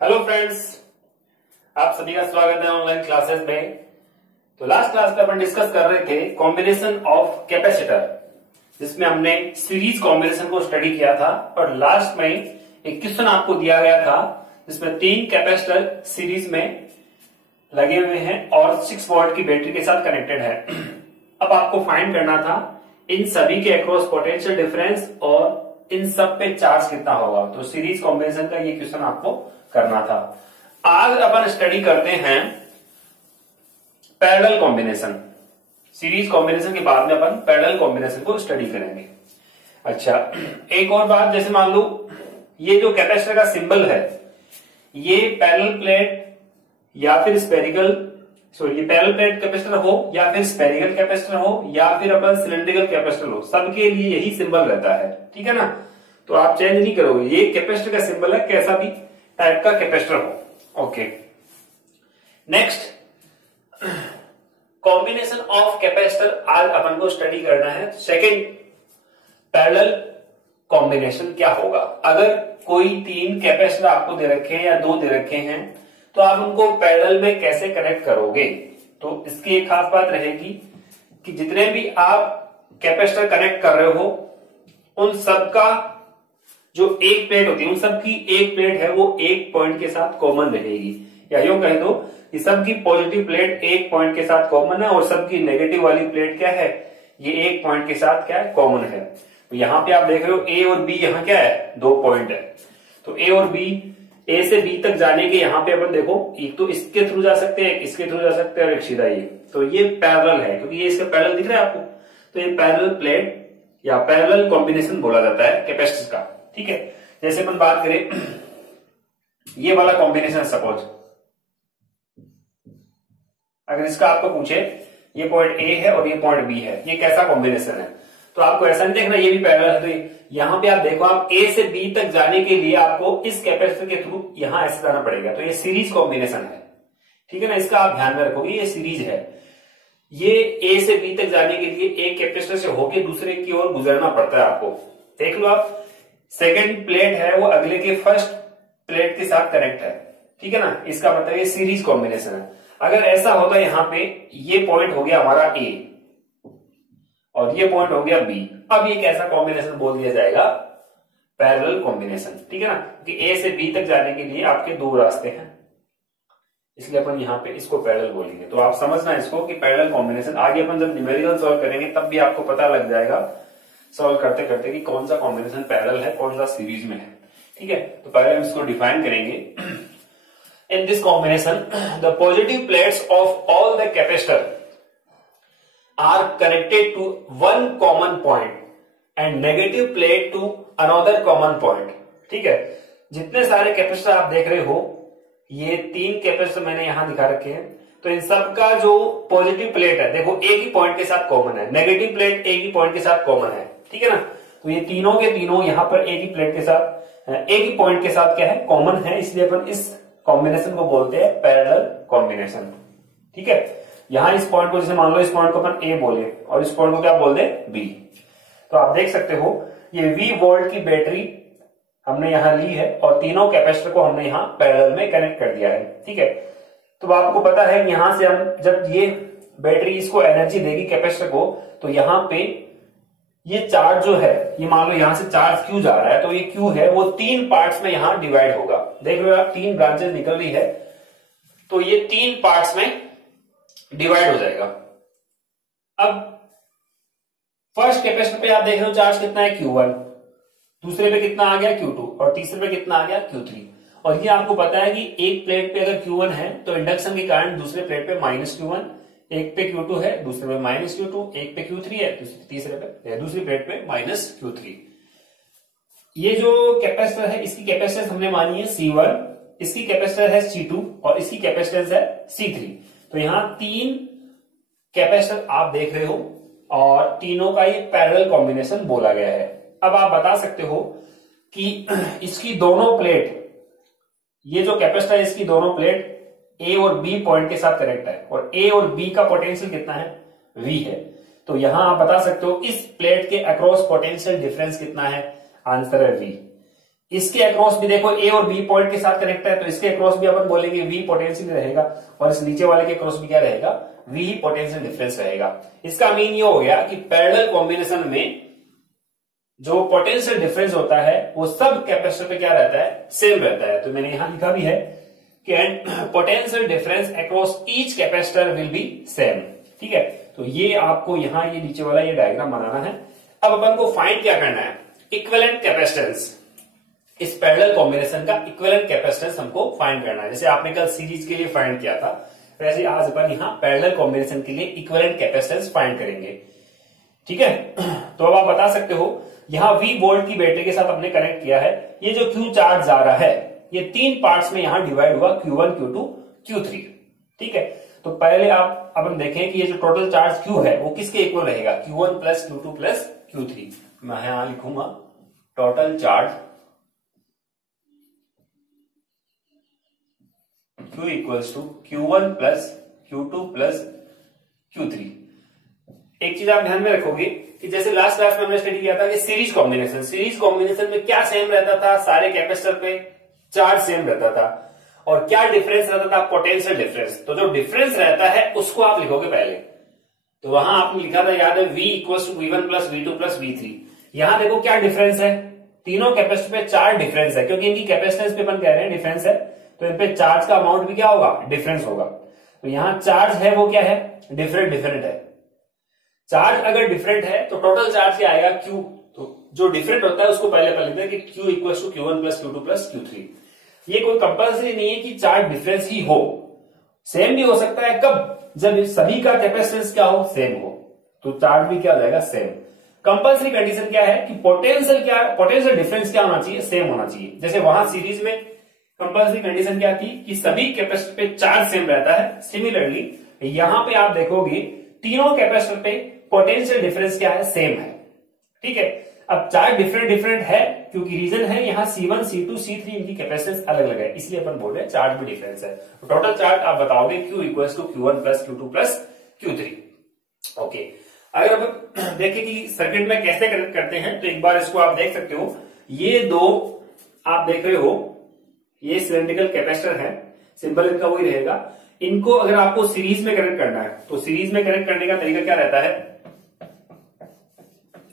Hello friends, आप सभी का स्वागत है ऑनलाइन क्लासेस में। तो लास्ट क्लास में अपन डिस्कस कर रहे थे कॉम्बिनेशन ऑफ कैपेसिटर, जिसमें हमने सीरीज कॉम्बिनेशन को स्टडी किया था। और लास्ट में एक क्वेश्चन आपको दिया गया था जिसमें 3 कैपेसिटर सीरीज में लगे हुए हैं और 6 वोल्ट की बैटरी के साथ कनेक्टेड है। अब आपको फाइंड करना था इन सभी के अक्रॉस पोटेंशियल डिफरेंस और इन सब पे चार्ज कितना होगा। तो सीरीज कॉम्बिनेशन का ये क्वेश्चन आपको करना था। आज अपन स्टडी करते हैं पैरेलल कॉम्बिनेशन। सीरीज कॉम्बिनेशन के बाद में अपन पैरेलल कॉम्बिनेशन को स्टडी करेंगे। अच्छा, एक और बात, जैसे मान लो ये जो कैपेसिटर का सिंबल है, ये पैरेलल प्लेट या फिर स्पेरिकल ये पैरेलल प्लेट कैपेसिटर हो या फिर स्पेरिकल कैपेसिटर हो या फिर अपन सिलेंड्रिकल कैपेसिटर हो, सबके लिए यही सिंबल रहता है। ठीक है ना, तो आप चेंज नहीं करोगे। ये कैपेसिटर का सिंबल है, कैसा भी टाइप का कैपेसिटर हो। Okay, next combination of capacitor आज अपन को स्टडी करना है। सेकंड, पैरेलल कॉम्बिनेशन क्या होगा। अगर कोई 3 कैपेसिटर आपको दे रखे हैं या 2 दे रखे हैं, तो आप उनको पैरेलल में कैसे कनेक्ट करोगे। तो इसकी एक खास बात रहेगी कि जितने भी आप कैपेसिटर कनेक्ट कर रहे हो, उन सब का जो एक प्लेट होती है, उन सब की एक प्लेट है वो एक पॉइंट के साथ कॉमन रहेगी। या यूं कह दो कि सबकी पॉजिटिव प्लेट एक पॉइंट के साथ कॉमन है और सबकी नेगेटिव वाली प्लेट क्या है, ये एक पॉइंट के साथ क्या है, कॉमन है। तो यहां पे आप देख रहे हो ए और बी, यहां क्या है, 2 पॉइंट है। तो ए और बी, ए से बी तक जाने के यहां पे अपन देखो, एक तो इसके थ्रू जा सकते हैं, इसके थ्रू जा सकते हैं और एक सीधा ये। तो ये पैरेलल है, क्योंकि ये इसका पैरेलल दिख रहा है आपको। तो ये पैरेलल प्लेट या पैरेलल कॉम्बिनेशन बोला जाता है कैपेसिटर का। ठीक है, जैसे अपन बात करें ये वाला कॉम्बिनेशन, सपोज अगर इसका आपको पूछे ये पॉइंट ए है और ये पॉइंट बी है, ये कैसा कॉम्बिनेशन है, तो आपको ऐसा नहीं देखना ये भी पैरेलल है। तो यहां पे आप देखो, आप ए से बी तक जाने के लिए आपको इस कैपेसिटर के थ्रू यहां ऐसे जाना पड़ेगा। तो ये सीरीज कॉम्बिनेशन है। ठीक है ना, इसका आप ध्यान में रखोगे, ये सीरीज है। ये ए से बी तक जाने के लिए एक कैपेसिटर से होके दूसरे की ओर गुजरना पड़ता है आपको। देख लो आप, सेकेंड प्लेट है वो अगले के फर्स्ट प्लेट के साथ कनेक्ट है। ठीक है ना, इसका मतलब ये सीरीज कॉम्बिनेशन है। अगर ऐसा होता यहाँ पे, ये पॉइंट हो गया हमारा ए और ये पॉइंट हो गया बी, अब ये कैसा कॉम्बिनेशन बोल दिया जाएगा, पैरेलल कॉम्बिनेशन। ठीक है ना, कि ए से बी तक जाने के लिए आपके 2 रास्ते हैं, इसलिए अपन यहाँ पे इसको पैरेलल बोलेंगे। तो आप समझना इसको कि पैरेलल कॉम्बिनेशन। आगे अपन जब न्यूमेरिकल सॉल्व करेंगे तब भी आपको पता लग जाएगा सॉल्व करते करते कि कौन सा कॉम्बिनेशन पैरेलल है, कौन सा सीरीज में है। ठीक है, तो पहले हम इसको डिफाइन करेंगे। In this combination, the positive plates of all the capacitor are connected to one common point and negative plate to another common point. ठीक है, जितने सारे कैपेसिटर आप देख रहे हो, ये 3 कैपेसिटर मैंने यहां दिखा रखे हैं। तो इन सब का जो पॉजिटिव प्लेट है, देखो एक ही पॉइंट के साथ कॉमन है, नेगेटिव प्लेट एक ही पॉइंट के साथ कॉमन है। ठीक है ना, तो ये तीनों के तीनों यहां पर एक ही प्लेट के साथ, एक ही पॉइंट के साथ क्या है, कॉमन है। इसलिए अपन इस कॉम्बिनेशन को बोलते हैं पैरेलल कॉम्बिनेशन। ठीक है, यहां इस पॉइंट को, जैसे मान लो इस पॉइंट को अपन ए बोले और इस पॉइंट को क्या बोल दे, बी। तो आप देख सकते हो ये V वोल्ट की बैटरी हमने यहां ली है और तीनों कैपेसिटर को हमने यहां पैरेलल में कनेक्ट कर दिया है। ठीक है, तो आपको पता है कि यहां से हम जब ये बैटरी इसको एनर्जी देगी कैपेसिटर को, तो यहां पे ये चार्ज जो है, ये मान लो यहां से चार्ज क्यू जा रहा है, तो ये क्यू है वो 3 पार्ट्स में यहां डिवाइड होगा। देख लो आप, 3 ब्रांचेस निकल रही है, तो ये 3 पार्ट्स में डिवाइड हो जाएगा। अब फर्स्ट कैपेसिटर पे आप देख रहे हो चार्ज कितना है, Q1, दूसरे पे कितना आ गया, Q2, और तीसरे पे कितना आ गया, Q3। और ये आपको पता है कि एक प्लेट पे अगर Q1 है तो इंडक्शन के कारण दूसरे प्लेट पे -Q1, एक पे Q2 है, दूसरे पे -Q2, एक पे Q3 है, तीसरे पे, दूसरी प्लेट पे -Q3। ये जो कैपेसिटर है, इसकी कैपेसिटेंस हमने मानी है C1, इसकी कैपेसिटर है C2 और इसकी कैपेसिटेंस है C3। तो यहां 3 कैपेसिटर आप देख रहे हो और तीनों का ये पैरेलल कॉम्बिनेशन बोला गया है। अब आप बता सकते हो कि इसकी दोनों प्लेट, ये जो कैपेसिटर है इसकी दोनों प्लेट ए और बी पॉइंट के साथ कनेक्ट है और ए और बी का पोटेंशियल कितना है, V है। तो यहां आप बता सकते हो इस प्लेट के अक्रॉस पोटेंशियल डिफरेंस कितना है, आंसर है V। इसके अक्रॉस भी देखो ए और बी पॉइंट के साथ कनेक्ट है, तो इसके अक्रॉस भी अपन बोलेंगे वी पोटेंशियल रहेगा, और इस नीचे वाले के अक्रॉस भी क्या रहेगा, वी ही पोटेंशियल डिफरेंस रहेगा। इसका मीन ये हो गया कि पैरेलल कॉम्बिनेशन में जो पोटेंशियल डिफरेंस होता है वो सब कैपेसिटर पे क्या रहता है, सेम रहता है। तो मैंने यहां लिखा भी है कि potential difference across each capacitor will be same. ठीक है, तो ये आपको यहां ये नीचे वाला ये डायग्राम बनाना है। अब अपन को फाइंड क्या करना है, इक्विवेलेंट कैपेसिटेंस। इस पैरेलल कॉम्बिनेशन का इक्विवेलेंट कैपेसिटेंस हमको फाइंड करना है। जैसे आपने कल सीरीज के लिए फाइंड किया था, वैसे आज अपन यहां पैरेलल कॉम्बिनेशन के लिए इक्विवेलेंट कैपेसिटेंस फाइंड करेंगे। ठीक है, तो अब आप बता सकते हो यहां V वोल्ट की बैटरी के साथ हमने कनेक्ट किया है। ये जो Q चार्ज जा रहा है ये 3 पार्ट्स में यहां डिवाइड हुआ, Q1, Q2, Q3। ठीक है, तो पहले आप अपन देखें कि ये जो टोटल चार्ज Q है वो किसके इक्वल रहेगा, Q1 plus Q2 plus Q3। मैं यहां लिखूंगा total charge Q equals to Q1 plus Q2 plus Q3। एक चीज आप ध्यान में रखोगे कि जैसे लास्ट क्लास में हमने स्टडी किया था कि सीरीज कॉम्बिनेशन में क्या सेम रहता था, सारे कैपेसिटर पे चार्ज सेम रहता था, और क्या डिफरेंस रहता था, पोटेंशियल डिफरेंस। तो जो डिफरेंस रहता है उसको आप लिखोगे पहले। तो वहां आपने लिखा था, याद है, V equal to V1 plus V2 plus V3। यहां देखो क्या डिफरेंस है, तीनों कैपेसिटर पे चार्ज डिफरेंस है, क्योंकि इनकी कैपेसिटेंस पे अपन कह रहे हैं डिफरेंस है, तो इन पे चार्ज का अमाउंट भी क्या होगा, डिफरेंस होगा। तो यहां चार्ज है वो क्या है, डिफरेंट है। चार्ज अगर डिफरेंट है तो टोटल चार्ज क्या आएगा, Q। तो जो डिफरेंट होता है उसको पहले लिखते हैं कि Q equal to Q1 plus Q2 plus Q3। ये कोई कंपल्सरी नहीं है कि चार्ज डिफरेंस ही हो, सेम भी हो सकता है। कब, जब सभी का कैपेसिटेंस क्या हो, सेम हो, तो चार्ज भी क्या हो जाएगा, सेम। कंपल्सरी कंडीशन क्या है कि पोटेंशियल डिफरेंस क्या होना चाहिए, सेम होना चाहिए। जैसे वहां सीरीज में कंपल्सरी कंडीशन क्या थी कि सभी कैपेसिटर पे चार्ज सेम रहता है। सिमिलरली यहां पे आप देखोगे तीनों कैपेसिटर पे पोटेंशियल डिफरेंस क्या है, सेम है। ठीक है, अब चार्ज डिफरेंट है क्योंकि रीजन है यहाँ C1, C2, C3 इनकी कैपेसिटेंस अलग अलग है, इसलिए अपन बोल रहे हैं चार्ज भी डिफरेंस है। तो टोटल चार्ज आप बताओगे Q equal to Q1 plus Q2 plus Q3। Okay, अगर अब देखें कि सर्किट में कैसे कनेक्ट करते हैं, तो एक बार इसको आप देख सकते हो। ये दो आप देख रहे हो, ये सिलेंड्रिकल कैपेसिटर है, सिंबल इनका वही रहेगा। इनको अगर आपको सीरीज में कनेक्ट करना है तो सीरीज में कनेक्ट करने का तरीका क्या रहता है,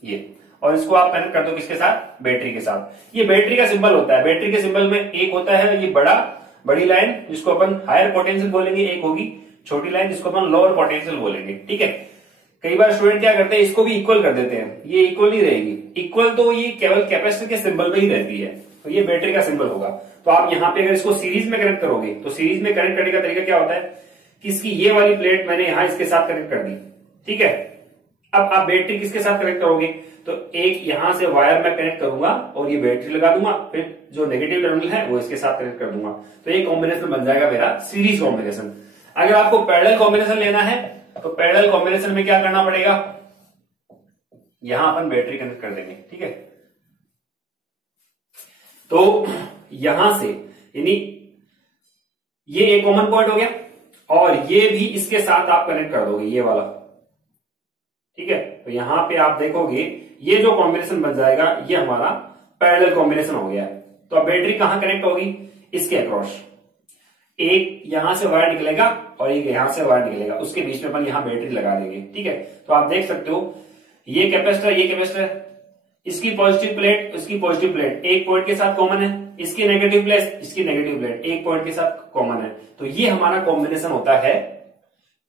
ये, और इसको आप कनेक्ट कर दो किसके साथ, बैटरी के साथ। ये बैटरी का सिंबल होता है। बैटरी के सिंबल में एक होता है ये बड़ी लाइन जिसको अपन हायर पोटेंशियल बोलेंगे, एक होगी छोटी लाइन जिसको अपन लोअर पोटेंशियल बोलेंगे। ठीक है, कई बार स्टूडेंट क्या करते हैं, इसको भी इक्वल कर देते हैं, ये इक्वल नहीं रहेगी। इक्वल तो ये केवल कैपेसिटर के सिंबल में ही रहती है, तो ये बैटरी का सिंबल होगा। तो आप यहाँ पे अगर इसको सीरीज में कनेक्ट करोगे तो सीरीज में कनेक्ट करने का तरीका क्या होता है कि इसकी ये वाली प्लेट मैंने यहां इसके साथ कनेक्ट कर दी। ठीक है, अब आप बैटरी किसके साथ कनेक्ट करोगे, तो एक यहां से वायर में कनेक्ट करूंगा और ये बैटरी लगा दूंगा, फिर जो नेगेटिव टर्मिनल है वो इसके साथ कनेक्ट कर दूंगा। तो ये कॉम्बिनेशन बन जाएगा मेरा सीरीज कॉम्बिनेशन। अगर आपको पैरेलल कॉम्बिनेशन लेना है तो पैरेलल कॉम्बिनेशन में क्या करना पड़ेगा, यहां अपन बैटरी कनेक्ट कर देंगे। ठीक है, तो यहां से यानी ये एक कॉमन पॉइंट हो गया, और ये भी इसके साथ आप कनेक्ट कर दोगे, ये वाला। ठीक है, तो यहां पे आप देखोगे ये जो कॉम्बिनेशन बन जाएगा ये हमारा पैरेलल कॉम्बिनेशन हो गया है। तो अब बैटरी कहां कनेक्ट होगी, इसके अक्रॉस। एक यहां से वायर निकलेगा और एक यहां से वायर निकलेगा, उसके बीच में अपन यहां बैटरी लगा देंगे। ठीक है, तो आप देख सकते हो ये कैपेसिटर इसकी पॉजिटिव प्लेट, इसकी पॉजिटिव प्लेट एक पॉइंट के साथ कॉमन है, इसकी नेगेटिव प्लेट एक पॉइंट के साथ कॉमन है। तो ये हमारा कॉम्बिनेशन होता है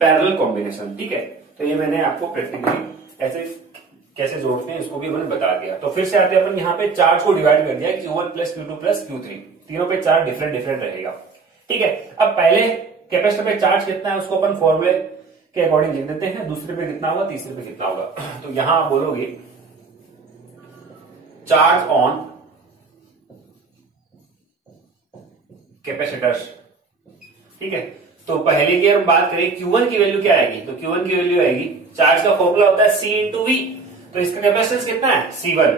पैरेलल कॉम्बिनेशन। ठीक है, तो ये मैंने आपको प्रैक्टिकली ऐसे कैसे जोड़ते हैं इसको भी मैंने बता दिया। तो फिर से आते हैं अपन यहाँ पे चार्ज को डिवाइड कर दिया Q1 plus Q2 plus Q3, तीनों पे चार्ज डिफरेंट रहेगा। ठीक है, अब पहले कैपेसिटर पे चार्ज कितना है उसको अपन फॉर्मूले के अकॉर्डिंग लिख देते हैं, दूसरे पे कितना होगा, तीसरे पे कितना होगा। तो यहां आप बोलोगे चार्ज ऑन कैपेसिटर्स। ठीक है, तो पहले की अगर बात करें Q1 की वैल्यू क्या आएगी, तो Q1 की वैल्यू आएगी, चार्ज का फॉर्मूला होता है C इंटू V, तो इसका कैपेसिटेंस कितना है, C1।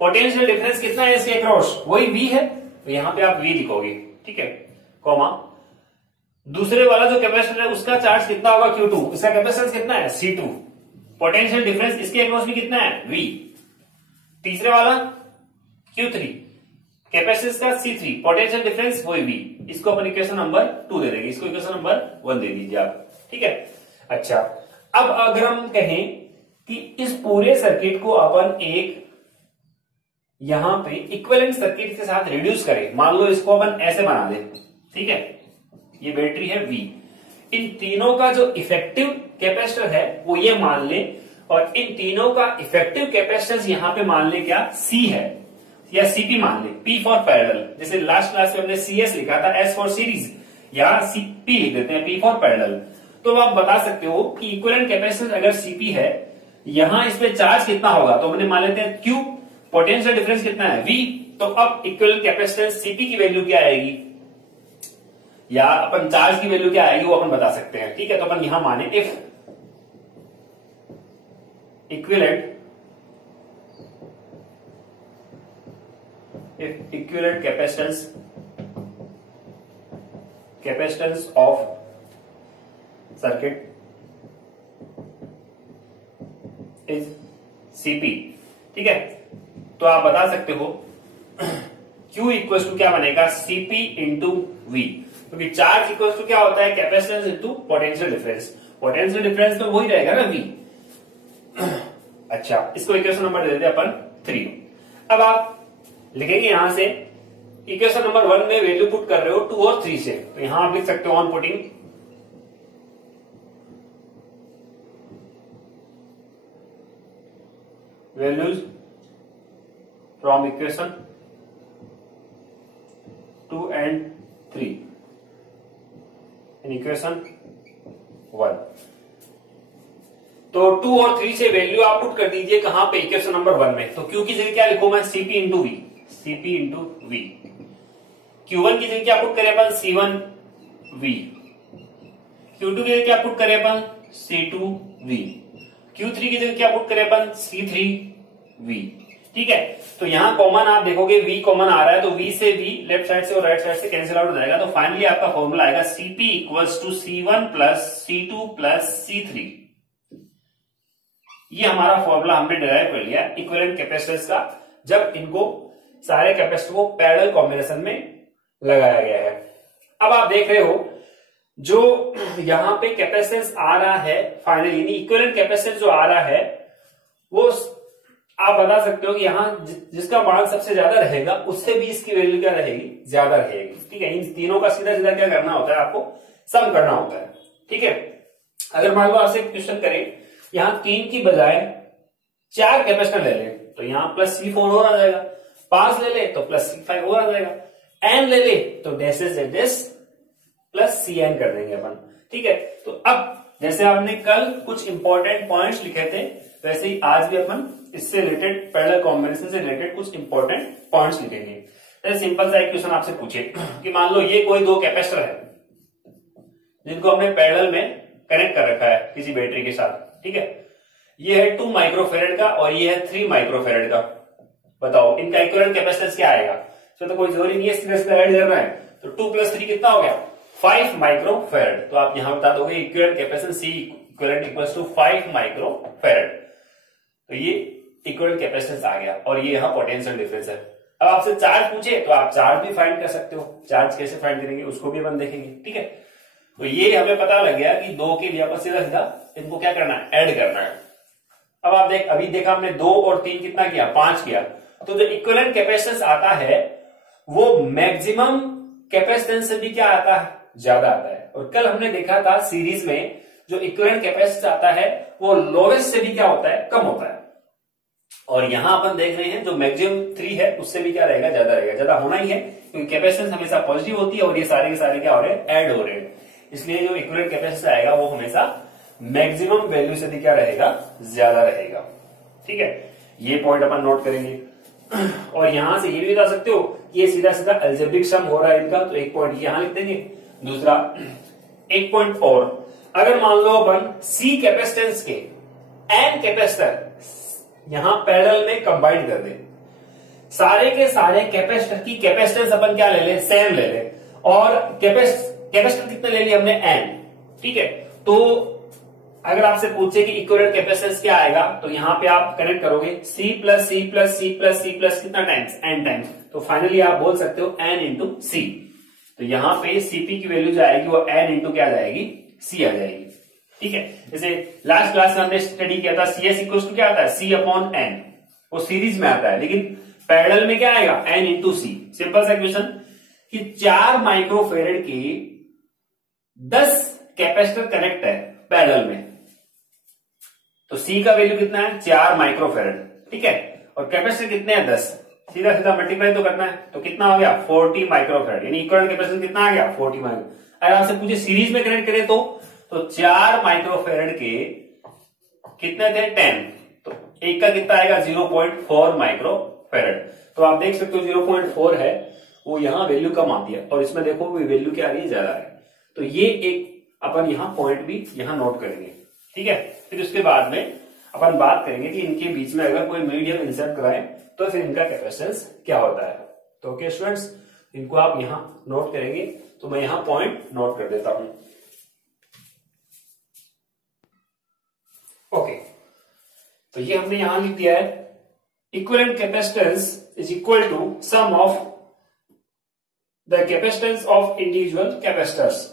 पोटेंशियल डिफरेंस कितना है इसके अक्रॉस, वही V है, तो यहां पे आप V लिखोगे। ठीक है, कॉमा दूसरे वाला जो कैपेसिटर है उसका चार्ज कितना होगा, Q2, इसका कैपेसिटेंस कितना है, C2। पोटेंशियल डिफरेंस इसके अक्रॉस भी कितना है, V। तीसरे वाला Q3, कैपेसिटेंस का C3, पोटेंशियल डिफरेंस वही V, इसको अपन इक्वेशन नंबर 2 दे देंगे, इसको इक्वेशन नंबर 1 दे दीजिए आप, ठीक है। अच्छा, अब अगर हम कहें कि इस पूरे सर्किट को अपन एक यहां पे इक्विवेलेंट सर्किट के साथ रिड्यूस करें, मान लो इसको अपन ऐसे बना दे, ठीक है, ये बैटरी है V, इन तीनों का जो इफेक्टिव कैपेसिटर है वो ये मान ले, और इन तीनों का इफेक्टिव कैपेसिटेंस यहां पे मान ले क्या C है या CP मान ले, P फॉर पैरेलल, जैसे लास्ट क्लास में हमने CS लिखा था, S फॉर सीरीज, यहां CP लिख देते हैं, P फॉर पैरेलल। तो आप बता सकते हो कि इक्विवेलेंट कैपेसिटेंस अगर CP है, यहां इस पे चार्ज कितना होगा, तो हमने मान लेते हैं Q, पोटेंशियल डिफरेंस कितना है V, तो अब इक्विवेलेंट कैपेसिटेंस CP की वैल्यू क्या आएगी, या अपन चार्ज की वैल्यू क्या आएगी वो अपन बता सकते हैं, ठीक है। तो अपन यहां माने if equivalent capacitance of circuit is CP, ठीक है, तो आप बता सकते हो Q इक्वल टू क्या बनेगा, CP इंटू V, क्योंकि चार्ज इक्वल टू क्या होता है, capacitance into potential difference, potential difference तो वही रहेगा ना V। अच्छा, इसको इक्वेशन नंबर दे देते अपन 3। अब आप लिखेंगे यहां से इक्वेशन नंबर 1 में वैल्यू पुट कर रहे हो 2 और 3 से, तो यहां आप लिख सकते हो on putting values from equation 2 and 3 in equation 1। तो 2 और 3 से वैल्यू आप पुट कर दीजिए कहां पे, इक्वेशन नंबर 1 में। तो Q की जगह क्या लिखूं मैं, CP into V, CP into V। Q1 की जगह क्या पुट करें अपन, C1V। Q2 की जगह क्या पुट करें अपन, C2V। Q3 की जगह क्या पुट करें अपन, C3V, ठीक है। तो यहां कॉमन आप देखोगे V कॉमन आ रहा है, तो V से V लेफ्ट साइड से और राइट साइड से कैंसिल आउट हो जाएगा, तो फाइनली आपका फॉर्मूला आएगा CP equals to C1 plus C2 plus C3। ये हमारा फॉर्मूला हमने डिराइव कर लिया इक्विवेलेंट कैपेसिटेंस का, जब इनको सारे कैपेसिटर को पैरेलल कॉम्बिनेशन में लगाया गया है। अब आप देख रहे हो जो यहां पे कैपेसिटेंस आ रहा है फाइनली, यानी इक्विवेलेंट कैपेसिटेंस जो आ रहा है वो आप बता सकते हो कि यहां जिसका मान सबसे ज्यादा रहेगा उससे भी इसकी वैल्यू क्या रहेगी, ज्यादा रहेगी, ठीक है। इन तीनों का सीधा सीधा क्या करना होता है, आपको सम करना होता है, ठीक है। अगर मान लो आपसे क्वेश्चन करें, यहां 3 की बजाय 4 कैपेसिटर ले ले, तो यहां प्लस C4 और आ जाएगा, 5 ले ले तो प्लस C5 और आ जाएगा, n ले ले तो डैश प्लस Cn कर देंगे अपन, ठीक है। तो अब जैसे आपने कल कुछ इंपॉर्टेंट पॉइंट्स लिखे थे, वैसे ही आज भी अपन इससे रिलेटेड पैरेलल कॉम्बिनेशन से रिलेटेड कुछ इंपॉर्टेंट पॉइंट्स लिखेंगे। जैसे सिंपल सा एक क्वेश्चन आपसे पूछे कि मान लो ये कोई 2 कैपेसिटर है जिनको हमने पैरेलल में कनेक्ट कर रखा है किसी बैटरी के साथ, ठीक है। ये है 2 माइक्रोफेरेड का और ये है 3 माइक्रोफेरेड का, बताओ इनका इक्विवेलेंट कैपेसिटेंस क्या आएगा। तो कोई जरूरी नहीं है सीधे सीधे ऐड करना है, तो 2 + 3 कितना हो गया, 5 माइक्रोफेरेड। तो आप यहां बता दोगे equivalent capacitance C equivalent equals to 5 microfarad, तो ये इक्विवेलेंट कैपेसिटेंस आ गया, और ये यहां पोटेंशियल डिफरेंस है। अब आपसे चार्ज पूछे तो आप चार्ज भी फाइंड कर सकते हो, चार्ज कैसे फाइंड करेंगे उसको भी अपन देखेंगे, ठीक है। तो ये हमें पता लग गया कि 2 के लिए अपन सीधा सीधा इनको क्या करना है, ऐड करना है। अब आप अभी देखा हमने 2 और 3 कितना किया, 5 किया, तो जो इक्विवेलेंट कैपेसिटेंस आता है वो मैक्सिमम कैपेसिटेंस से भी क्या आता है, ज्यादा आता है। और कल हमने देखा था सीरीज में जो इक्विवेलेंट कैपेसिटेंस आता है वो लोवेस्ट से भी क्या होता है, कम होता है। और यहां अपन देख रहे हैं जो मैक्सिमम 3 है उससे भी क्या रहेगा, ज्यादा रहेगा, ज्यादा होना ही है, क्योंकि कैपेसिटेंस हमेशा पॉजिटिव होती है और ये सारे के सारे क्या हो रहे हैं, ऐड हो रहे हैं। इसलिए जो इक्विवेलेंट कैपेसिटेंस आएगा वो हमेशा मैक्सिमम वैल्यू से भी क्या रहेगा, ज्यादा रहेगा, ठीक है। ये पॉइंट अपन नोट करेंगे। और यहां से ये भी बता सकते हो कि ये सीधा सीधा अलजेब्रिक सम हो रहा है इनका, तो एक पॉइंट यहां लिख देंगे। दूसरा एक पॉइंट और, अगर मान लो अपन C कैपेसिटेंस के N कैपेसिटर यहां पैरेलल में कंबाइन कर दे, सारे के सारे कैपेसिटर की कैपेसिटेंस अपन क्या ले ले, सेम ले ले, और कैपेसिटर कितने ले लिए हमने, N, ठीक है। तो अगर आपसे पूछे कि इक्विवेलेंट कैपेसिटेंस क्या आएगा, तो यहाँ पे आप कनेक्ट करोगे C plus C plus C plus C plus कितना टाइम्स, n टाइम्स, तो फाइनली आप बोल सकते हो n इंटू C। तो यहाँ पे Cp की वैल्यू जो आएगी वो n इंटू क्या आ जाएगी, C आ जाएगी। ठीक है, जैसे लास्ट क्लास में हमने स्टडी किया था CS इक्वल टू क्या आता है, C अपॉन n, वो सीरीज में आता है, लेकिन पैरेलल में क्या आएगा, n इंटू C। सिंपल सा इक्वेशन कि 4 माइक्रोफेरेड की 10 कैपेसिटर कनेक्ट है पैरेलल में, तो C का वैल्यू कितना है, 4 माइक्रोफेरेड। ठीक है, और कैपेसिटर कितने हैं, 10, सीधा सीधा मल्टीप्लाई तो करना है, तो कितना हो गया 40 माइक्रोफेरेड, यानी इक्विवेलेंट कैपेसिटेंस कितना आ गया 40 माइक्रो। अगर आपसे पूछे सीरीज में कनेक्ट करें तो 4 माइक्रोफेरेड के कितने थे 10, तो एक का कितना आएगा 0.4 माइक्रोफेरेड। तो आप देख सकते हो 0.4 है, वो यहाँ वैल्यू कम आती है, और इसमें देखो वैल्यू क्या आ रही है, ज्यादा है। तो ये एक अपन यहाँ पॉइंट भी यहाँ नोट करेंगे। ठीक है, फिर उसके बाद में अपन बात करेंगे कि इनके बीच में अगर कोई मीडियम इंसर्ट कराए तो फिर इनका कैपेसिटेंस क्या होता है। तो ओके स्टूडेंट्स, इनको आप यहाँ नोट करेंगे, तो मैं यहाँ पॉइंट नोट कर देता हूं। ओके, तो ये हमने यहां लिख दिया है, equivalent capacitance is equal to sum of the capacitance of individual capacitors,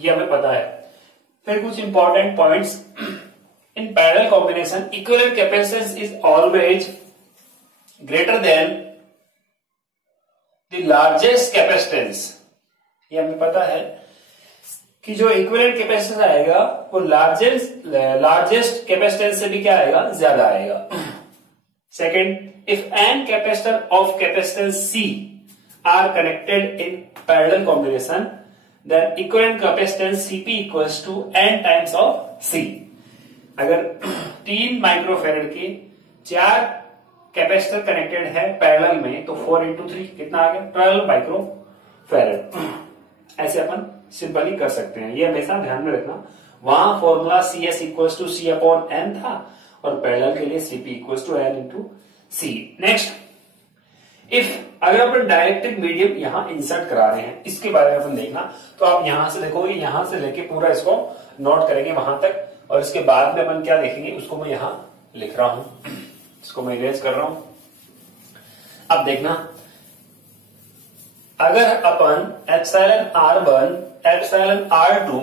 ये हमें पता है। फिर कुछ important points, in parallel combination equivalent capacitance is always greater than the largest capacitance. ये हमें पता है कि जो इक्विवेलेंट कैपेसिटेंस आएगा वो लार्जेस्ट कैपेसिटेंस से भी क्या आएगा, ज्यादा आएगा। Second, if an capacitor of capacitance C are connected in parallel combination, then equivalent capacitance Cp equals to n times of C। अगर 3 माइक्रोफेरेड के 4 कैपेसिटर कनेक्टेड है पैरेलल में, तो 4 इंटू 3 कितना आ गया, 12 माइक्रोफेरेड। ऐसे अपन सिंपली कर सकते हैं, ये हमेशा ध्यान में रखना। वहां formula CS equals to C upon n था, और पैरेलल के लिए Cp equals to n into C। Next, if अगर अपन डायरेक्ट्रिक मीडियम यहां इंसर्ट करा रहे हैं, इसके बारे में अपन देखना, तो आप यहां से देखोगे, यहां से लेके पूरा इसको नोट करेंगे वहां तक, और इसके बाद में अपन क्या देखेंगे उसको मैं यहां लिख रहा हूं, इसको मैं इरेज कर रहा हूं। अब देखना, अगर अपन epsilon R1, epsilon R2,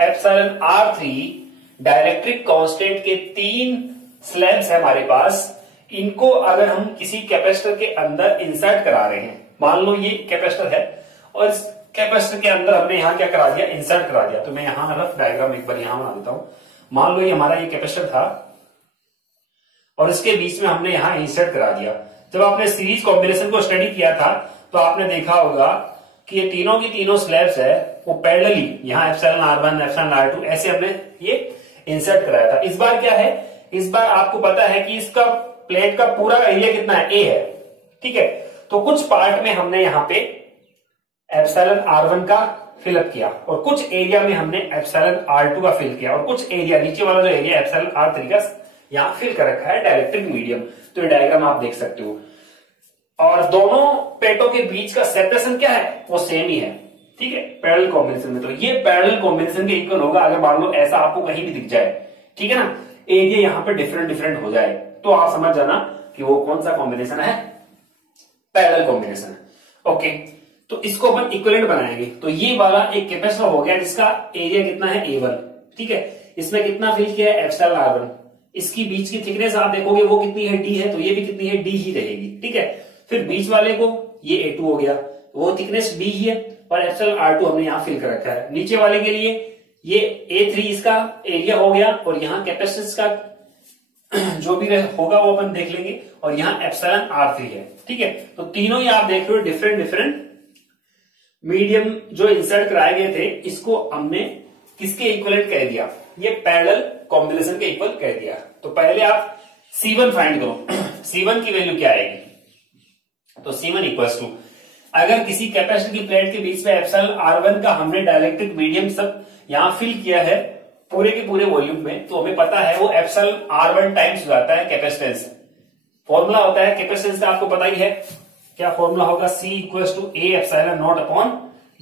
epsilon R3 dielectric constant के 3 स्लैब्स है हमारे पास, इनको अगर हम किसी कैपेसिटर के अंदर इंसर्ट करा रहे हैं, मान लो ये कैपेसिटर है और इस कैपेसिटर के अंदर हमने यहाँ क्या करा दिया, इंसर्ट करा दिया। तो मैं यहाँ रफ डायग्राम एक बार यहाँ बना देता हूं। मान लो ये हमारा ये कैपेसिटर था और इसके बीच में हमने यहाँ इंसर्ट करा दिया। जब आपने सीरीज कॉम्बिनेशन को स्टडी किया था तो आपने देखा होगा कि ये तीनों की तीनों स्लैब्स है वो पैरेलली, यहाँ एप्सिलॉन R1, एप्सिलॉन R2 ऐसे हमने ये इंसर्ट कराया था। इस बार क्या है, इस बार आपको पता है कि इसका प्लेट का पूरा एरिया कितना है, A है। ठीक है, तो कुछ पार्ट में हमने यहाँ पे एप्सिलॉन R1 का फिलअप किया, और कुछ एरिया में हमने एप्सिलॉन R2 का फिल किया, और कुछ एरिया नीचे वाला जो एरिया एप्सिलॉन R3 का यहाँ फिल कर रखा है डायरेक्ट्रिक मीडियम। तो ये डायग्राम आप देख सकते हो, और दोनों प्लेटों के बीच का सेपरेशन क्या है, वो सेम ही है। ठीक है, पैरेलल कॉम्बिनेशन में, तो ये पैरेलल कॉम्बिनेशन के इक्वल होगा। अगर मान लो ऐसा आपको कहीं भी दिख जाए, ठीक है ना, एरिया यहाँ पे डिफरेंट डिफरेंट हो जाए, तो आप समझ जाना कि वो कौन सा कॉम्बिनेशन है, पैरेलल कॉम्बिनेशन है। ओके, तो इसको अपन इक्विवेलेंट बनाएंगे। तो ये वाला एक कैपेसिटर हो गया जिसका एरिया कितना है A1। ठीक है, इसमें कितना फिल किया है एप्सिलॉन R1, इसकी बीच की थिकनेस आप देखोगे वो कितनी है, D है, तो ये भी कितनी है, D ही रहेगी। ठीक है, फिर बीच वाले को ये A2 हो गया, वो थिकनेस D ही है, और एप्सिलॉन R2 हमने यहाँ फिल कर रखा है। नीचे वाले के लिए ये A3 इसका एरिया हो गया, और यहाँ कैपेसिटेंस का जो भी होगा वो अपन देख लेंगे, और यहाँ एप्सिलॉन R3 है। ठीक है, तो तीनों ही आप देख रहे हो डिफरेंट डिफरेंट मीडियम जो इंसर्ट कराए गए थे, इसको हमने किसके इक्विवेलेंट कह दिया, ये पैरेलल कॉम्बिनेशन के इक्वल कह दिया। तो पहले आप C1 फाइंड करो, C1 की वैल्यू क्या आएगी, तो C1 इक्वल्स टू, अगर किसी कैपेसिटर की प्लेट के बीच में एप्सिलॉन R1 का हमने डाइलेक्ट्रिक मीडियम सब यहां फिल किया है पूरे के पूरे वॉल्यूम में, तो हमें पता है वो एप्सिलॉन R1 टाइम्स हो जाता है कैपेसिटेंस। फॉर्मूला होता है कैपेसिटेंस का, आपको पता ही है क्या फॉर्मूला होगा, C equals to A epsilon naught upon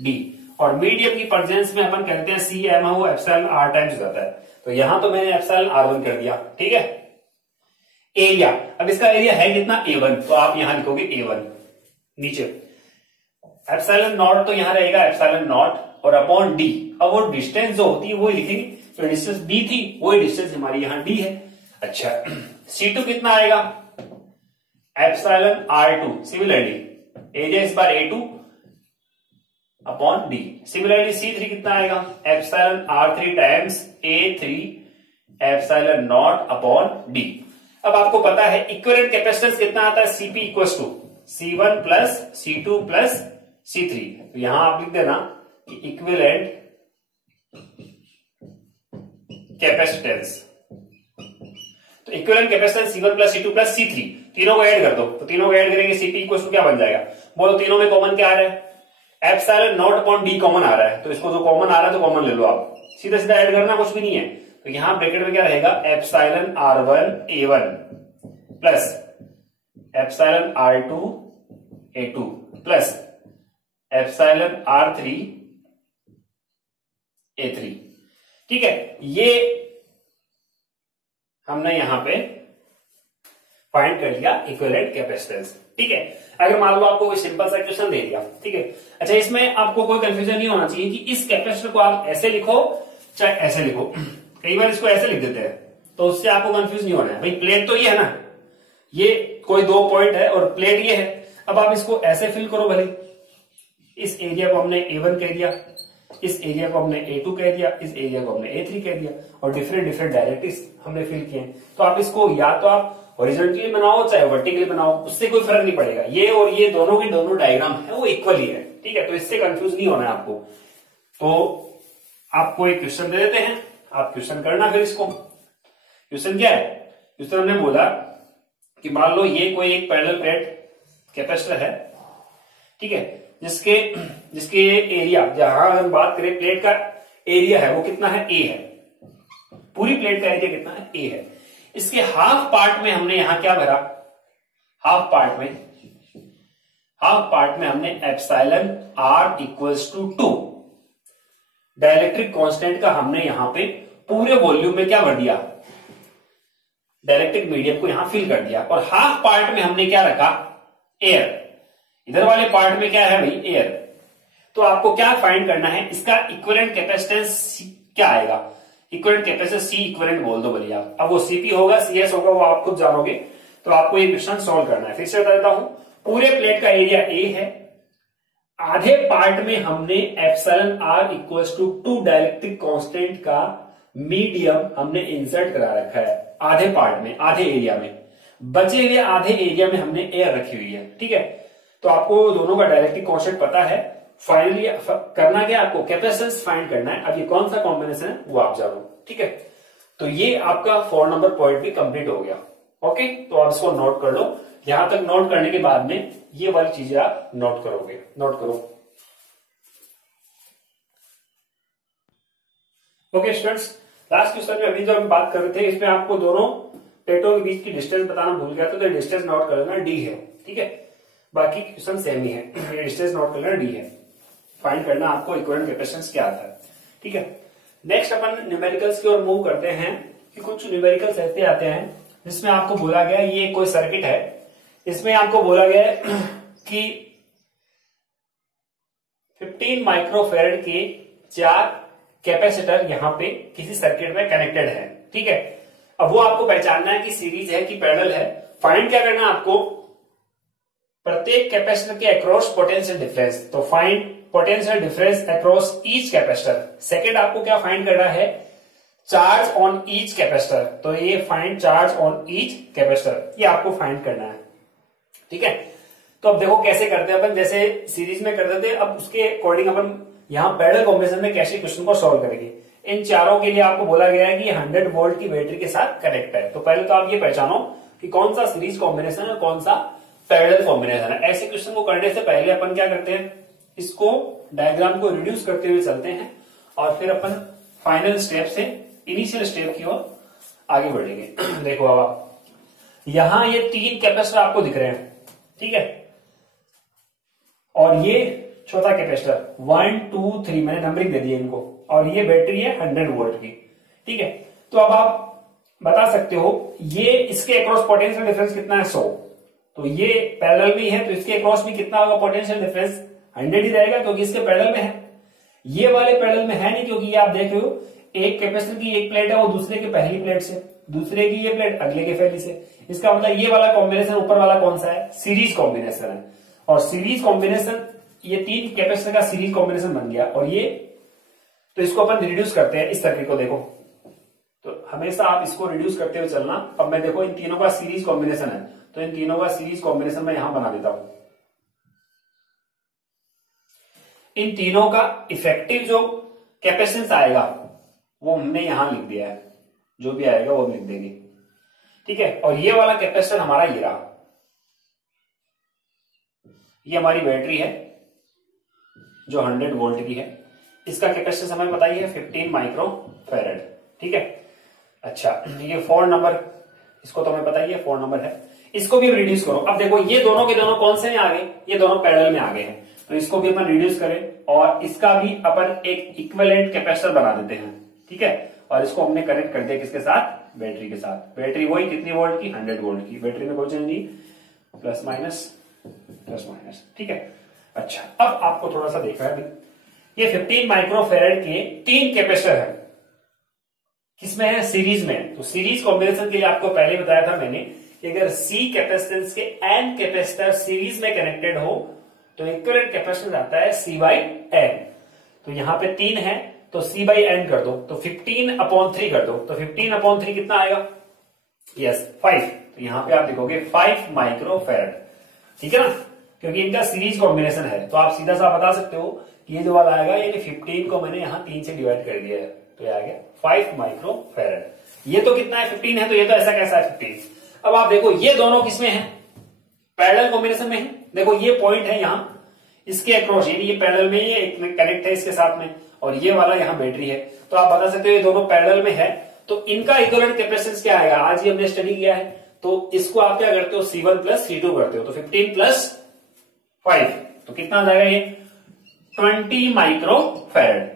D, और मीडियम की प्रेजेंस में अपन कहते हैं C M, वो एप्सिलॉन R टाइम्स हो जाता है। तो यहां तो मैंने एप्सिलॉन R1 कर दिया, ठीक है। एरिया, अब इसका एरिया है कितना, A1, तो आप यहां लिखोगे A1 नीचे। एप्सिलॉन नॉट तो यहां रहेगा एप्सिलॉन नॉट और अपॉन डी। अब वो डिस्टेंस जो होती है वो लिखेंगे, तो डिस्टेंस डी थी, वही डिस्टेंस हमारी यहां डी है। अच्छा, C2 कितना आएगा, एप्सिलॉन R2। सिमिलरली एरिया इस बार A2 upon D. Similarly C3 कितना आएगा, epsilon R3 times A3 epsilon naught upon D. अब आपको पता है इक्विवेलेंट कैपेसिटेंस कितना आता है, CP equals to C1 plus C2 plus C3। तो यहां आप लिख देना कि इक्विवेलेंट कैपेसिटेंस, तो equivalent capacitance C1 plus C2 plus C3, तीनों को ऐड कर दो, तो तीनों को ऐड करेंगे CP इक्वल्स टू क्या बन जाएगा, बोलो तीनों में कॉमन क्या आ रहा है, epsilon naught upon d common आ रहा है, तो इसको जो कॉमन आ रहा है तो कॉमन ले लो आप, सीधा सीधा ऐड करना, कुछ भी नहीं है। तो यहां ब्रैकेट में क्या रहेगा, epsilon R1 A1 plus epsilon R2 A2 plus epsilon R3 A3, ठीक है। ये हमने यहां पे फाइंड कर लिया इक्विवेलेंट कैपेसिटेंस, ठीक है। अगर मान लो आपको कोई सिंपल सा क्वेश्चन दे दिया, ठीक है। अच्छा, इसमें आपको कोई कंफ्यूजन नहीं होना चाहिए कि इस कैपेसिटर को आप ऐसे लिखो चाहे ऐसे लिखो। कई बार इसको ऐसे लिख देते हैं तो उससे आपको कंफ्यूज नहीं होना है। भाई प्लेट तो ये है ना, ये कोई 2 पॉइंट है और प्लेट ये है। अब आप इसको ऐसे फिल करो भले, इस एरिया को हमने A1 कह दिया, इस एरिया को हमने A2 कह दिया, इस एरिया को हमने A3 कह दिया, और डिफरेंट डिफरेंट डायरेक्टिव्स हमने फिल किए। तो आप इसको या तो आप हॉरिजॉन्टली बनाओ चाहे वर्टिकली बनाओ, उससे कोई फर्क नहीं पड़ेगा। ये और ये दोनों के दोनों डायग्राम है वो इक्वल ही है, ठीक है। तो इससे कंफ्यूज नहीं होना है आपको। तो आपको एक क्वेश्चन दे देते हैं, आप क्वेश्चन करना। फिर इसको क्वेश्चन क्या है, क्वेश्चन हमने बोला कि मान लो ये कोई एक पैरेलल प्लेट कैपेसिटर है, ठीक है, जिसके एरिया, जहां हम बात करें प्लेट का एरिया है वो कितना है, A है। पूरी प्लेट का एरिया कितना है, A है। इसके हाफ पार्ट में हमने यहां क्या भरा, हाफ पार्ट में हमने epsilon R equals to 2 dielectric constant का हमने यहां पे पूरे वॉल्यूम में क्या भर दिया, डाइलेक्ट्रिक मीडियम को यहां फिल कर दिया। और हाफ पार्ट में हमने क्या रखा, एयर। इधर वाले पार्ट में क्या है भाई, एयर। तो आपको क्या फाइंड करना है, इसका इक्विवेलेंट कैपेसिटेंस क्या आएगा, इक्विवेलेंट कैपेसिटेंस C इक्विवेलेंट बोल दो भले आप। अब वो CP होगा CS होगा वो आप खुद जानोगे। तो आपको ये क्वेश्चन सॉल्व करना है। फिर से बता देता हूं, पूरे प्लेट का एरिया A है, आधे पार्ट में हमने epsilon R equals to 2 dielectric constant का मीडियम हमने इंसर्ट करा रखा है आधे पार्ट में, आधे एरिया में। बचे हुए आधे एरिया में हमने एयर रखी हुई है, ठीक है। तो आपको दोनों का डाइलेक्ट्रिक कांस्टेंट पता है। फाइनली करना क्या, आपको कैपेसिटेंस फाइंड करना है। अब ये कौन सा कॉम्बिनेशन है वो आप जानो, ठीक है। तो ये आपका 4 नंबर पॉइंट भी कंप्लीट हो गया। ओके, तो आप इसको नोट कर लो। यहां तक नोट करने के बाद में ये वाली चीजें आप नोट करोगे, नोट करो। ओके स्टूडेंट्स, लास्ट क्वेश्चन में अभी जो हम बात कर रहे थे इसमें आपको दोनों प्लेटों के बीच की डिस्टेंस बताना भूल गया, तो डिस्टेंस नोट कर लेना, D है, ठीक है। बाकी क्वेश्चन सेम ही है, डिस्टेंस नोट कर लेना, D है। फाइंड करना आपको इक्विवेलेंट कैपेसिटेंस क्या आता है, ठीक है। नेक्स्ट अपन न्यूमेरिकल्स की ओर मूव करते हैं कि कुछ न्यूमेरिकल्स ऐसे आते हैं जिसमें आपको बोला गया ये कोई सर्किट है, इसमें आपको बोला गया है कि 15 माइक्रोफेरेड के 4 कैपेसिटर यहां पे किसी सर्किट में कनेक्टेड है, ठीक है। अब वो आपको पहचानना है कि सीरीज है कि पैरेलल है। फाइंड क्या करना है आपको, प्रत्येक कैपेसिटर के अक्रॉस पोटेंशियल डिफरेंस। तो find potential difference across each capacitor. Second आपको क्या फाइंड करना है, चार्ज ऑन ईच कैपेसिटर। तो ये find charge on each capacitor, ये आपको फाइंड करना है, ठीक है। तो अब देखो कैसे करते हैं अपन, जैसे सीरीज में करते थे, अब उसके अकॉर्डिंग अपन यहां पैरेलल कॉम्बिनेशन में कैसे क्वेश्चन को सॉल्व करेंगे। इन चारों के लिए आपको बोला गया है कि 100 वोल्ट की बैटरी के साथ कनेक्ट है। तो पहले तो आप ये पहचानो कि कौन सा सीरीज कॉम्बिनेशन है, कौन सा पैरेलल कॉम्बिनेशन है। ऐसे क्वेश्चन को करने से पहले अपन क्या करते हैं, इसको डायग्राम को रिड्यूस करते हुए चलते हैं और फिर अपन फाइनल स्टेप से इनिशियल स्टेप की ओर आगे बढ़ेंगे। देखो अब आप यहां ये 3 कैपेसिटर आपको दिख रहे हैं, ठीक है। और ये चौथा कैपेसिटर 1 2 3 मैंने नंबरिंग दे दी है इनको, और ये बैटरी है 100 वोल्ट की, ठीक है। तो अब आप बता सकते हो ये इसके अक्रॉस पोटेंशियल डिफरेंस कितना है 100, तो ये पैरेलल में है तो इसके अक्रॉस भी कितना होगा पोटेंशियल डिफरेंस 100 ही रहेगा क्योंकि इसके पैरेलल में है। ये वाले पैरेलल में है नहीं क्योंकि ये आप देख रहे हो एक कैपेसिटर की एक प्लेट है वो दूसरे के पहली प्लेट से, दूसरे की ये प्लेट अगले के पहली से। इसका मतलब ये वाला कॉम्बिनेशन ऊपर वाला कौन सा है, सीरीज कॉम्बिनेशन है। और सीरीज कॉम्बिनेशन ये 3 कैपेसिटर का सीरीज कॉम्बिनेशन बन गया। और ये तो इसको अपन रिड्यूस करते हैं इस सर्किट को, देखो तो हमेशा आप इसको रिड्यूस करते हुए चलना। अब मैं देखो इन तीनों का सीरीज कॉम्बिनेशन है तो इन तीनों का सीरीज कॉम्बिनेशन मैं यहां बना देता हूं। इन तीनों का इफेक्टिव जो कैपेसिटेंस आएगा वो हमने यहां लिख दिया है, जो भी आएगा वो हम लिख देंगे, ठीक है। और ये वाला कैपेसिटर हमारा ये रहा, ये हमारी बैटरी है जो 100 वोल्ट की है। इसका कैपेसिटेंस हमें बताइए 15 माइक्रो फैरेड, ठीक है। अच्छा ये 4 नंबर, इसको तो हमें पता ही है 4 नंबर है। इसको भी रिड्यूस करो। अब देखो ये दोनों के दोनों कौन से में आ गए, ये दोनों पैरेलल में आ गए हैं तो इसको भी अपन रिड्यूस करें और इसका भी अपन एक इक्विवेलेंट कैपेसिटर बना देते हैं, ठीक है। और इसको हमने कनेक्ट कर दिया किसके साथ, बैटरी के साथ। बैटरी वही कितनी वोल्ट की, 100 वोल्ट की। बैटरी में कोई चेंज नहीं, प्लस माइनस, ठीक है। अच्छा अब आपको थोड़ा सा देखा है, ये 15 माइक्रोफेरेड के 3 कैपेसिटर है, किसमें है, सीरीज में। तो सीरीज कॉम्बिनेशन के लिए आपको पहले बताया था मैंने कि अगर C कैपेसिटेंस के n कैपेसिटर सीरीज में कनेक्टेड हो तो इक्विवेलेंट कैपेसिटेंस आता है C/n। तो यहां पे 3 है तो C/n कर दो, तो 15/3 कर दो, तो 15/3 कितना आएगा, यस 5। तो यहां पे आप देखोगे 5 माइक्रोफेरेड, ठीक है ना, क्योंकि इनका सीरीज कॉम्बिनेशन है। तो आप सीधा सा बता सकते हो कि ये जो वाला आएगा यानी 15 को मैंने यहां 3 से डिवाइड कर दिया है तो ये आ गया 5 माइक्रोफेरेड। ये तो कितना है 15 है, तो ये तो ऐसा कैसा है 15। अब आप देखो ये दोनों किसमें है, पैरेलल कॉम्बिनेशन में है। देखो ये पॉइंट है यहां इसके अक्रॉस, यानी ये पैरेलल में ये कनेक्ट है इसके साथ में, और ये वाला यहां बैटरी है। तो आप बता सकते हो ये दोनों पैरेलल में है तो इनका इक्विवेलेंट कैपेसिटेंस क्या आएगा, आज ही हमने स्टडी किया है। तो इसको आप क्या करते हो, C1 प्लस C2 करते हो, तो 15 प्लस 5 तो कितना आ जाएगा, ये 20 माइक्रोफेरेड,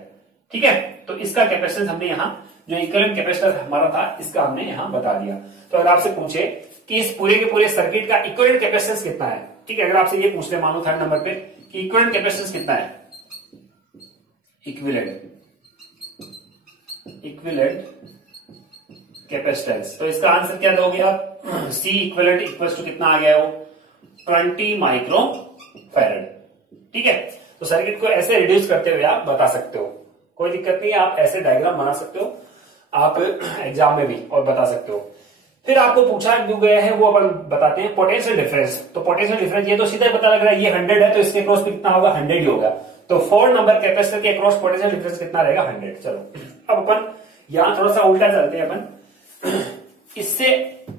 ठीक है। तो इसका कैपेसिटेंस हमने यहां जो इक्विवेलेंट कैपेसिटर हमारा था इसका हमने यहां बता दिया। तो अगर आपसे पूछे कि इस पूरे के पूरे सर्किट का इक्विवेलेंट कैपेसिटेंस कितना है, ठीक है, अगर आपसे ये पूछते मानो 3rd नंबर पे कि इक्विवेलेंट कैपेसिटेंस कितना है, इक्विवेलेंट कैपेसिटेंस, तो इसका आंसर क्या दोगे आप, C इक्विवेलेंट इक्वल्स टू कितना आ गया है वो 20 माइक्रोफेरेड, ठीक है। तो सर्किट को ऐसे रिड्यूस करते हुए आप बता सकते हो, कोई दिक्कत नहीं है, आप ऐसे डायग्राम बना सकते हो आप एग्जाम में भी और बता सकते हो। फिर आपको पूछा क्यों गया है वो अपन बताते हैं, पोटेंशियल डिफरेंस। तो पोटेंशियल डिफरेंस ये तो सीधा ही पता लग रहा है, ये 100 है तो इसके अक्रॉस भी कितना होगा, 100 ही होगा। तो 4 नंबर कैपेसिटर के अक्रॉस पोटेंशियल डिफरेंस कितना रहेगा, 100। चलो अब अपन यहां थोड़ा सा उल्टा चलते हैं अपन, इससे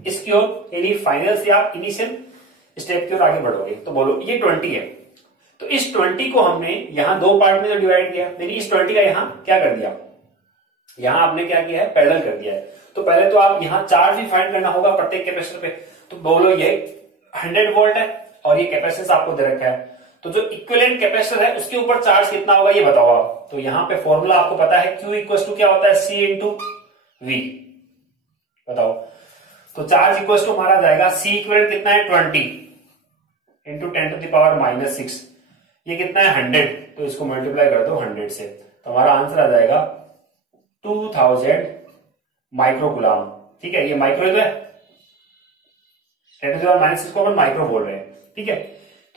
इसकी ओर यानी फाइनल से आप इनिशियल स्टेप की ओर आगे बढ़ोगे। तो बोलो ये 20 है तो इस 20 को हमने यहां 2 पार्ट में डिवाइड किया, यानी इस 20 का यहां क्या कर दिया, यहां आपने क्या किया है, पैरेलल कर दिया है। तो पहले तो आप यहां चार्ज भी फाइंड करना होगा प्रत्येक कैपेसिटर पे। तो बोलो ये 100 वोल्ट है और ये कैपेसिटेंस आपको दे रखा है, तो जो इक्विवेलेंट कैपेसिटर है उसके ऊपर चार्ज कितना होगा ये बताओ आप। तो यहां पे फॉर्मूला आपको पता है, Q इक्वल टू क्या होता है, C इंटू V, बताओ। तो चार्ज इक्वल टू हमारा जाएगा C इक्विवेलेंट कितना है 20 इंटू 10⁻⁻6, ये कितना है 100, तो इसको मल्टीप्लाई कर दो 100 से, तो हमारा आंसर आ जाएगा 2000 माइक्रोकूलम, ठीक है। ये माइक्रो है, 10⁻⁻6 को अपन माइक्रो बोल रहे हैं, ठीक है।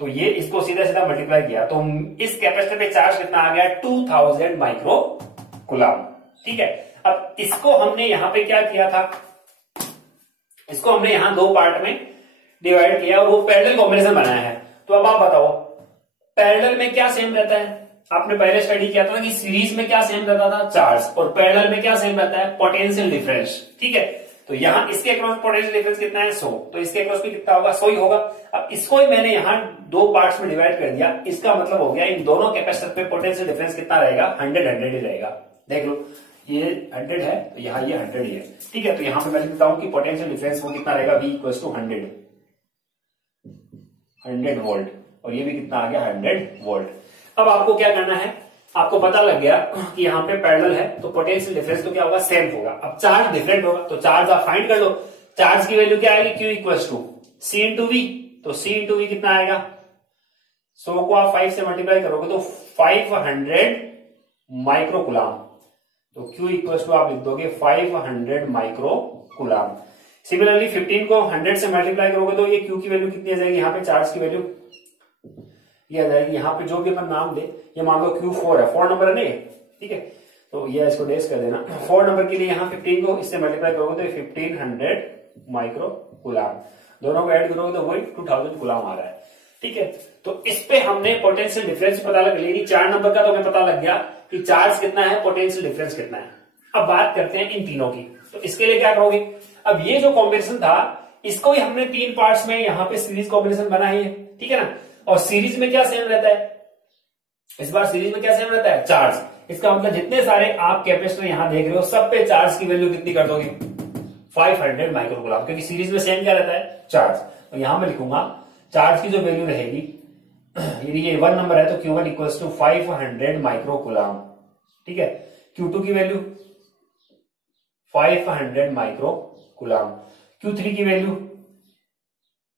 तो ये इसको सीधा सीधा मल्टीप्लाई किया तो इस कैपेसिटर पे चार्ज कितना आ गया, 2000 माइक्रोकूलम, ठीक है। अब इसको हमने यहां पे क्या किया था, इसको हमने यहां 2 पार्ट में डिवाइड किया और वो पैरेलल कॉम्बिनेशन बनाया है। तो अब आप बताओ पैरेलल में क्या सेम रहता है, आपने पहले स्टडी किया था ना कि सीरीज में क्या सेम रहता था, चार्ज, और पैरेलल में क्या सेम रहता है, पोटेंशियल डिफरेंस, ठीक है। तो यहां इसके अक्रॉस पोटेंशियल डिफरेंस कितना है 100, तो इसके अक्रॉस भी कितना होगा 100 ही होगा। अब इसको ही मैंने यहां 2 पार्ट्स में डिवाइड कर दिया, इसका मतलब हो गया इन दोनों कैपेसिटर पे पोटेंशियल डिफरेंस कितना रहेगा, 100 ही रहेगा। देख लो ये 100 है तो यहां ये 100 ही है, ठीक है। तो यहां पे मैं लिखता हूं कि पोटेंशियल डिफरेंस वो कितना रहेगा, V इक्वल टू 100 वोल्ट, और ये भी कितना आ गया 100 वोल्ट। अब आपको क्या करना है आपको पता लग गया कि यहाँ पे पैरेलल है तो पोटेंशियल डिफरेंस तो क्या होगा, सेम होगा। अब चार्ज डिफरेंट होगा तो चार्ज आप फाइंड कर लो। चार्ज की वैल्यू क्या आएगी, Q equals to C into V. तो C इंटू वी कितना आएगा, 100 को आप 5 से मल्टीप्लाई करोगे तो 500 माइक्रोकुलाम। तो Q इक्वल्स टू आप लिख दोगे 500 माइक्रोकुलाम। सिमिलरली 15 को 100 से मल्टीप्लाई करोगे तो ये Q की वैल्यू कितनी आ जाएगी, यहाँ पे चार्ज की वैल्यू ये आ जाएगी। यहाँ पे जो भी अपन नाम दे, ये मान लो Q4 है, 4 नंबर है ना ये, ठीक है। तो ये इसको डेस कर देना। 4 नंबर के लिए यहाँ 15 को इससे मल्टीप्लाई करोगे तो 1500 माइक्रो कुलाम। दोनों को ऐड करोगे तो वही 2000 कुलाम आ रहा है, ठीक है। तो इस पे हमने पोटेंशियल डिफरेंस पता लग लिया। 4 नंबर का तो हमें पता लग गया कि चार्ज कितना है, पोटेंशियल डिफरेंस कितना है। अब बात करते हैं इन तीनों की। तो इसके लिए क्या करोगे, अब ये जो कॉम्बिनेशन था इसको ही हमने 3 पार्ट्स में यहाँ पे सीरीज कॉम्बिनेशन बनाई है, ठीक है ना। और सीरीज में क्या सेम रहता है, इस बार सीरीज में क्या सेम रहता है, चार्ज। इसका मतलब जितने सारे आप कैपेसिटर यहां देख रहे हो सब पे चार्ज की वैल्यू कितनी कर दोगे, 500 माइक्रोकुलाम, क्योंकि सीरीज में सेम क्या रहता है, चार्ज। और यहां मैं लिखूंगा चार्ज की जो वैल्यू रहेगी, यदि ये 1 नंबर है तो Q1 इक्वल्स टू 500 माइक्रोकुलाम, ठीक है। Q2 की वैल्यू 500 माइक्रोकुलाम, Q3 की वैल्यू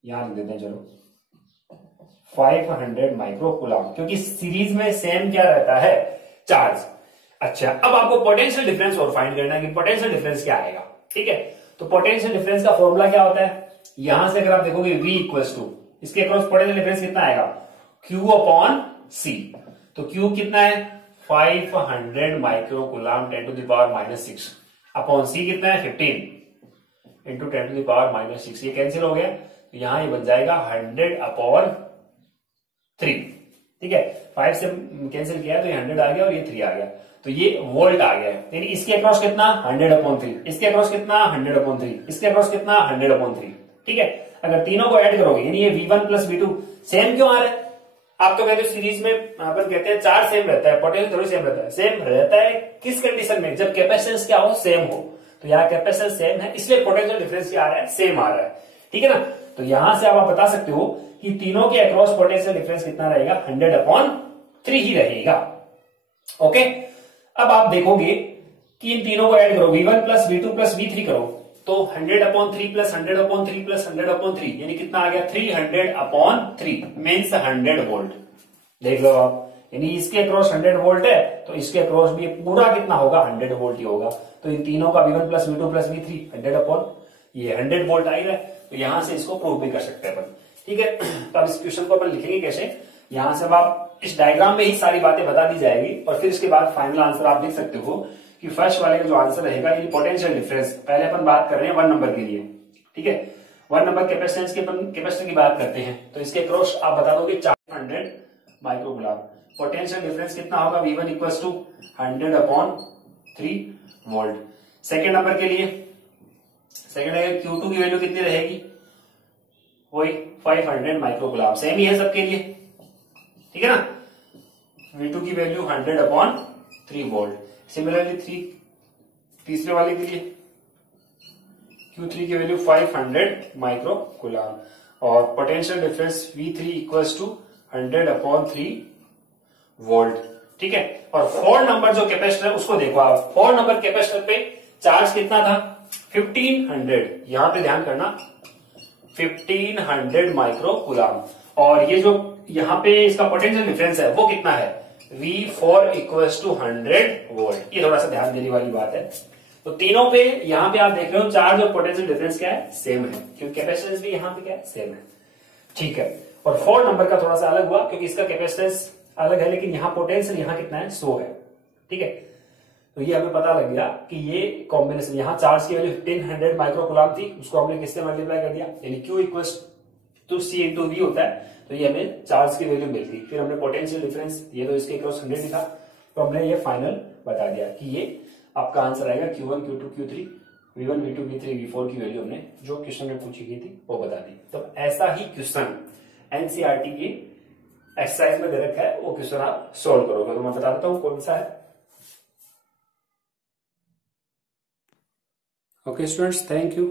यहां लिख देते हैं, चलो 500 माइक्रोकुलाम, क्योंकि सीरीज में सेम क्या रहता है, चार्ज। अच्छा, अब आपको पोटेंशियल डिफरेंस और फाइंड करना है कि पोटेंशियल डिफरेंस क्या आएगा, ठीक है। तो पोटेंशियल डिफरेंस का फॉर्मूला क्या होता है, यहां से अगर आप देखोगे V इक्वल्स टू, इसके अक्रॉस पोटेंशियल डिफरेंस कितना आएगा, Q अपॉन C। तो Q कितना है 500 microcoulomb 10 to the power -6 upon C कितना है 15 इंटू 10 टू द पावर -6। ये कैंसिल हो गया तो यहां ये बन जाएगा 100 अपॉन 3, ठीक है। 5 से कैंसिल किया तो ये 100 आ गया और ये 3 आ गया, तो ये वोल्ट आ गया। यानी इसके अक्रॉस कितना 100 अपॉन 3, इसके अक्रॉस कितना 100 अपॉन 3, इसके अक्रॉस कितना 100 अपॉन 3, ठीक है। अगर तीनों को ऐड करोगे यानी ये V1 प्लस V2 सेम क्यों आ रहा है, आप तो कहते हो सीरीज में अपन कहते हैं चार्ज सेम रहता है, पोटेंशियल थोड़ी सेम रहता है। सेम रहता है किस कंडीशन में, जब कैपेसिटेंस क्या हो, सेम हो। तो यहाँ कैपेसिटेंस सेम है इसलिए पोटेंशियल डिफरेंस क्या आ रहा है, सेम आ रहा है, ठीक है ना। तो यहां से आप बता सकते हो कि तीनों के अक्रॉस पोटेंशियल डिफरेंस कितना रहेगा, 100 अपॉन 3 ही रहेगा, ओके। अब आप देखोगे कि इन तीनों को ऐड करो, V1 plus V2 plus V3 करो तो 100 upon 3 plus 100 upon 3 plus 100 upon 3 यानी कितना आ गया 300 अपॉन 3 मीन्स 100 वोल्ट। देख लो आप, यानी इसके अक्रॉस 100 वोल्ट है तो इसके अक्रॉस भी पूरा कितना होगा 100 वोल्ट ही होगा। तो इन तीनों का V1 plus V2 plus V3 100 upon ये 100 वोल्ट आ रहा है। तो यहां से इसको प्रूव भी कर सकते हैं अपन, ठीक है। तो अब इस क्वेश्चन को अपन लिखेंगे कैसे, यहां से अब आप इस डायग्राम में ही सारी बातें बता दी जाएगी और फिर इसके बाद फाइनल आंसर आप देख सकते हो कि फर्स्ट वाले का जो आंसर रहेगा ये पोटेंशियल डिफरेंस। पहले अपन बात कर रहे हैं 1 नंबर के लिए, ठीक है। 1 नंबर कैपेसिटेंस के कैपेसिटर की बात करते हैं तो इसके अक्रॉस आप बता दोगे 400 माइक्रोकुलाम। पोटेंशियल डिफरेंस कितना होगा, V1 equals to 100 upon 3 volt. Second number के लिए Q2 की वैल्यू कितनी रहेगी, वही 500 माइक्रोकुलाम, सेम ही है सबके लिए, ठीक है ना। V2 की वैल्यू 100 अपॉन 3 वोल्ट। सिमिलरली तीसरे वाले के लिए Q3 की वैल्यू 500 माइक्रोकुलाम और potential difference V3 equals to 100 upon 3 volt, ठीक है। और 4 नंबर जो कैपेसिटर है उसको देखो आप, 4 नंबर कैपेसिटर पे चार्ज कितना था 1500, यहां पे ध्यान करना 1500 माइक्रोकुलाम। और ये जो यहाँ पे इसका पोटेंशियल डिफरेंस है वो कितना है, V4 इक्वल्स टू 100 वोल्ट। ये थोड़ा सा ध्यान देने वाली बात है। तो तीनों पे यहाँ पे आप देख रहे हो चार्ज और पोटेंशियल डिफरेंस क्या है, सेम है, क्योंकि कैपेसिटेंस भी यहाँ पे क्या है, सेम है, ठीक है। और 4 नंबर का थोड़ा सा अलग हुआ क्योंकि इसका कैपेसिटेंस अलग है लेकिन यहाँ पोटेंशियल यहाँ कितना है 100 है, ठीक है। तो ये हमें पता लग गया कि ये कॉम्बिनेशन, यहाँ चार्ज की वैल्यू 1500 माइक्रोकुलाम थी, उसको हमने किससे मल्टीप्लाई कर दिया, यानी Q equals to C into V होता है, तो ये हमें चार्ज की वैल्यू मिलती। फिर हमने पोटेंशियल डिफरेंस, ये तो इसके क्रॉस 100 था, तो हमने ये फाइनल बता दिया कि ये आपका आंसर आएगा Q1 Q2 Q3 V1 V2 V3 V4 की वैल्यू हमने जो क्वेश्चन में पूछी गई थी वो बता दी। तो ऐसा ही क्वेश्चन एनसीईआरटी की एक्सरसाइज में दे रखा है, वो क्वेश्चन आप सोल्व करोगे। तो मैं बता देता हूं कौन सा है। Okay students, thank you.